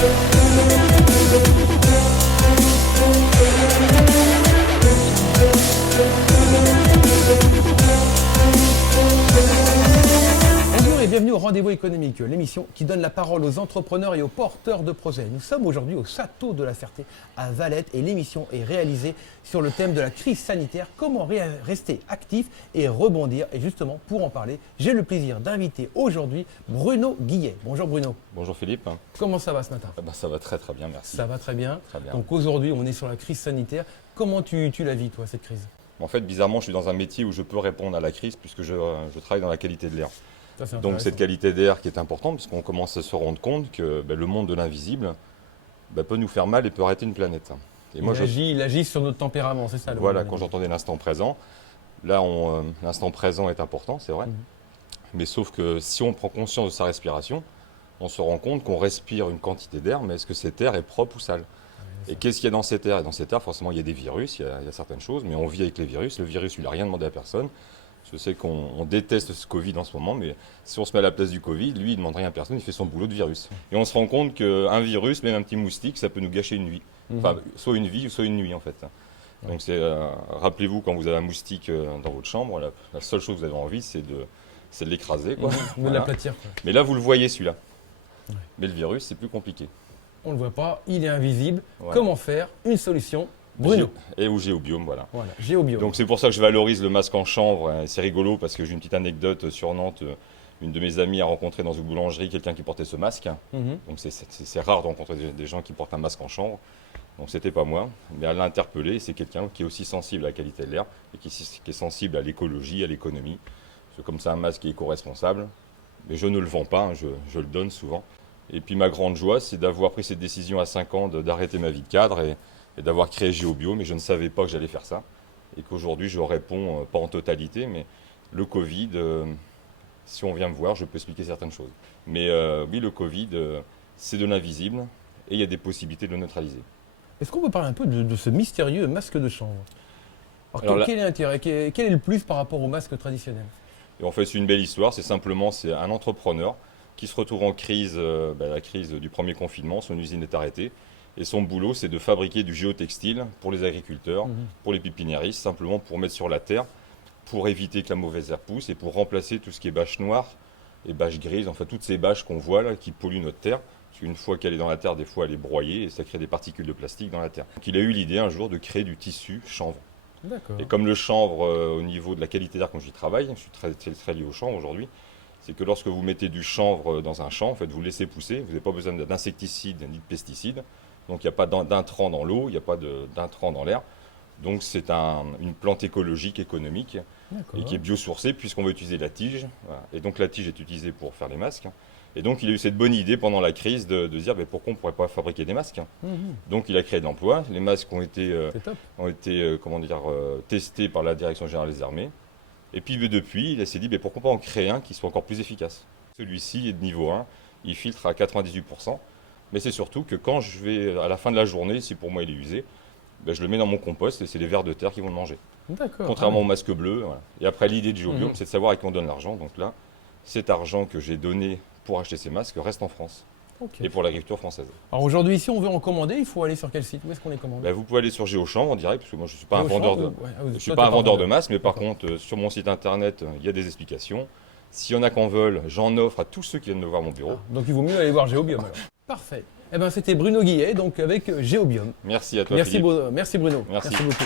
Bonjour et bienvenue au Rendez-vous économique, l'émission qui donne la parole aux entrepreneurs et aux porteurs de projets. Nous sommes aujourd'hui au Château de la Ferté à Valette et l'émission est réalisée sur le thème de la crise sanitaire, comment rester actif et rebondir. Et justement, pour en parler, j'ai le plaisir d'inviter aujourd'hui Bruno Guillet. Bonjour Bruno. Bonjour Philippe. Comment ça va ce matin? Ça va très bien, merci. Ça va très bien. Très bien. Donc aujourd'hui, on est sur la crise sanitaire. Comment tu la vis toi, cette crise? En fait, bizarrement, je suis dans un métier où je peux répondre à la crise puisque je travaille dans la qualité de l'air. Donc cette qualité d'air qui est importante puisqu'on commence à se rendre compte que le monde de l'invisible peut nous faire mal et peut arrêter une planète. Et il agit sur notre tempérament, c'est ça? Voilà, quand j'entendais l'instant présent, là, l'instant présent est important, c'est vrai. Mais sauf que si on prend conscience de sa respiration, on se rend compte qu'on respire une quantité d'air, mais est-ce que cet air est propre ou sale? Et qu'est-ce qu'il y a dans cet air? Et dans cet air, forcément, il y a des virus, il y a certaines choses, mais on vit avec les virus. Le virus, il n'a rien demandé à personne. Je sais qu'on déteste ce Covid en ce moment, mais si on se met à la place du Covid, lui, il ne demande rien à personne, il fait son boulot de virus. Et on se rend compte qu'un virus, même un petit moustique, ça peut nous gâcher une vie. Enfin, soit une vie, soit une nuit, en fait. Donc, rappelez-vous, quand vous avez un moustique dans votre chambre, la seule chose que vous avez envie, c'est de l'écraser. De l'aplatir. Mais là, vous le voyez, celui-là. Ouais. Mais le virus, c'est plus compliqué. On ne le voit pas, il est invisible. Ouais. Comment faire? Une solution. Bruno. Et au Géobiome, voilà. Géobiome. Donc c'est pour ça que je valorise le masque en chanvre. C'est rigolo parce que j'ai une petite anecdote sur Nantes. Une de mes amies a rencontré dans une boulangerie quelqu'un qui portait ce masque. Donc c'est rare de rencontrer des gens qui portent un masque en chanvre. Donc c'était pas moi, mais elle l'a interpellé. C'est quelqu'un qui est aussi sensible à la qualité de l'air et qui est sensible à l'écologie, à l'économie. C'est comme ça un masque qui est éco-responsable. Mais je ne le vends pas, je le donne souvent. Et puis ma grande joie, c'est d'avoir pris cette décision à 5 ans d'arrêter ma vie de cadre et d'avoir créé Géobiome, mais je ne savais pas que j'allais faire ça. Et qu'aujourd'hui, je réponds, pas en totalité, mais le Covid, si on vient me voir, je peux expliquer certaines choses. Mais oui, le Covid, c'est de l'invisible et il y a des possibilités de le neutraliser. Est-ce qu'on peut parler un peu de ce mystérieux masque de chanvre? Alors, quel est l'intérêt? Quel est le plus par rapport au masque traditionnel? Et en fait, c'est une belle histoire. C'est un entrepreneur qui se retrouve en crise, la crise du premier confinement. Son usine est arrêtée. Et son boulot, c'est de fabriquer du géotextile pour les agriculteurs, pour les pépiniéristes, simplement pour mettre sur la terre, pour éviter que la mauvaise herbe pousse et pour remplacer tout ce qui est bâche noire et bâche grise, enfin toutes ces bâches qu'on voit là qui polluent notre terre. Parce qu'une fois qu'elle est dans la terre, des fois elle est broyée et ça crée des particules de plastique dans la terre. Donc il a eu l'idée un jour de créer du tissu chanvre. Et comme le chanvre, au niveau de la qualité d'air quand j'y travaille, je suis très lié au chanvre aujourd'hui, c'est que lorsque vous mettez du chanvre dans un champ, en fait, vous le laissez pousser, vous n'avez pas besoin d'insecticides ni de pesticides. Donc il n'y a pas d'intrants dans l'eau, il n'y a pas d'intrants dans l'air. Donc c'est une plante écologique, économique, et qui est biosourcée puisqu'on va utiliser la tige. Voilà. Et donc la tige est utilisée pour faire les masques. Et donc il a eu cette bonne idée pendant la crise de dire pourquoi on ne pourrait pas fabriquer des masques. Donc il a créé de l'emploi. Les masques ont été testés par la Direction générale des armées. Et puis depuis, il s'est dit pourquoi pas en créer un qui soit encore plus efficace. Celui-ci est de niveau 1, il filtre à 98%. Mais c'est surtout que quand je vais, à la fin de la journée, si pour moi il est usé, je le mets dans mon compost et c'est les vers de terre qui vont le manger. Contrairement au masque bleu. Voilà. Et après, l'idée de Géobiome, c'est de savoir à qui on donne l'argent. Donc là, cet argent que j'ai donné pour acheter ces masques reste en France. Et pour l'agriculture française. Alors aujourd'hui, si on veut en commander, il faut aller sur quel site? Où est-ce qu'on les commande? Vous pouvez aller sur Géochanvre en direct, parce que moi je ne suis pas un vendeur de masques, mais par contre, sur mon site internet, il y a des explications. S'il y en a qui en veulent, j'en offre à tous ceux qui viennent me voir à mon bureau. Donc il vaut mieux aller voir Géobiome alors. Parfait. C'était Bruno Guillet, donc avec Géobiome. Merci à toi, Philippe. Merci Bruno. Merci beaucoup.